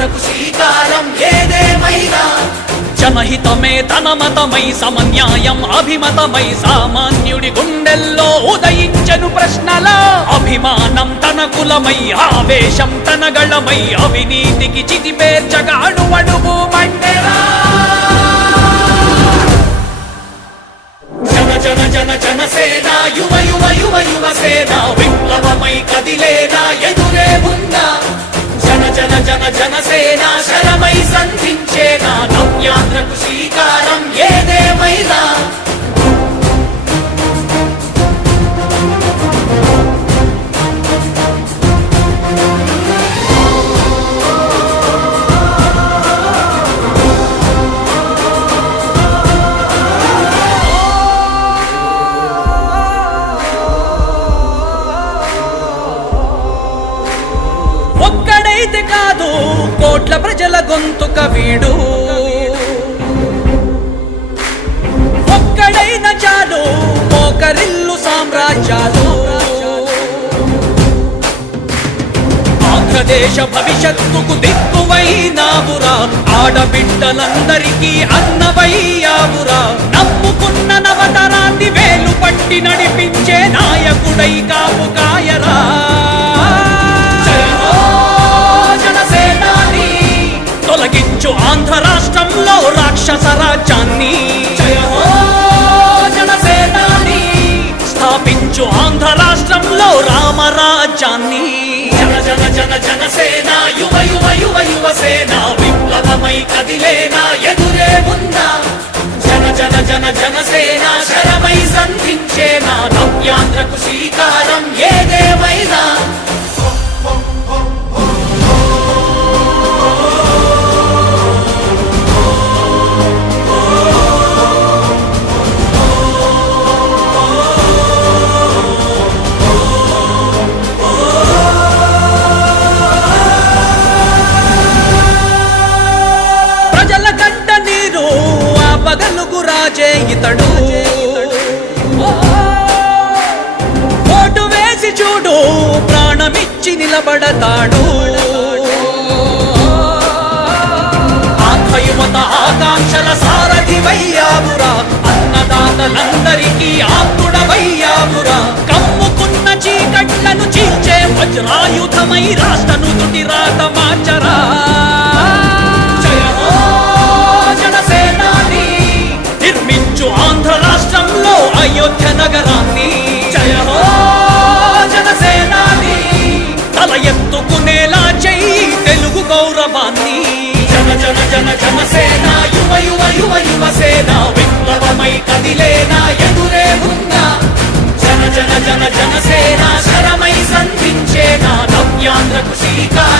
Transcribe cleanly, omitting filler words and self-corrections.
నవ్యాంధ్రకు శ్రీకారం ఏదేమైనా జనహితమే తన మతమై సమన్యాయం అభిమతమై సామాన్యుడి గుండెల్లో ఉదయించను ప్రశ్నల అభిమానం తన కులమై ఆవేశం తన గళమై అవినీతికి చితిపేర్చగా అడువడుగు మండెరా జన జన జన జనసేన యువ యువ యువ యువసేన విప్లవమై కదిలేనా ఎదురే ఉందా జన జన జన జనసేన శరమై సంధించేనా నవ్యాంధ్రకు శ్రీకారం ఏదేమైనా ఒక్కడైతే కాదు కోట్ల ప్రజల గొంతుక వీడు ఒక్కడైన చాలు మోకరిల్లు సామ్రాజ్యాలు ఆంధ్రదేశ భవిష్యత్తుకు దిక్కువైనావురా ఆడబిడ్డలందరికీ అన్నవయ్యావురా నమ్ముకున్న నవతరాన్ని వేలు పట్టి నడిపించే నాయకుడై కాపు కాయరా తొలగించు ఆంధ్ర రాష్ట్రంలో రాక్షస రాజ్యాన్ని జయ హో జనసేనాని స్థాపించు ఆంధ్ర రాష్ట్రంలో రామరాజ్యాన్ని జన జన జన జనసేన యువ యువ యువ యువసేన విప్లవమై కదిలేనా ఎదురే ఉందా జన జన జన జనసేన శరమై సంధించేనా నవ్యాంధ్రకు శ్రీకారం ఏదేమైనా ఇతడు ఓటు వేసి చూడు ప్రాణమిచ్చి నిలబడతాడు ఆంధ్ర యువత ఆకాంక్షల సారథివయ్యావురా అన్నదాతలందరికీ ఆప్తుడవయ్యావురా కమ్ముకున్న చీకట్లను చీల్చే వజ్రాయుధమై రాష్ట్రను తుటి రాత మార్చరా నిర్మించు ఆంధ్ర రాష్ట్రంలో అయోధ్య నగరాన్ని జయ హో జనసేనాని తల ఎత్తుకునేలా చెయ్యి తెలుగు గౌరవాన్ని జన జన జన జనసేన యువ యువ యువ యువసేన విప్లవమై కదిలేనా ఎదురే ఉందా జన జన జన జనసేన శరమై సంధించేనా నవ్యాంధ్రకు శ్రీకారం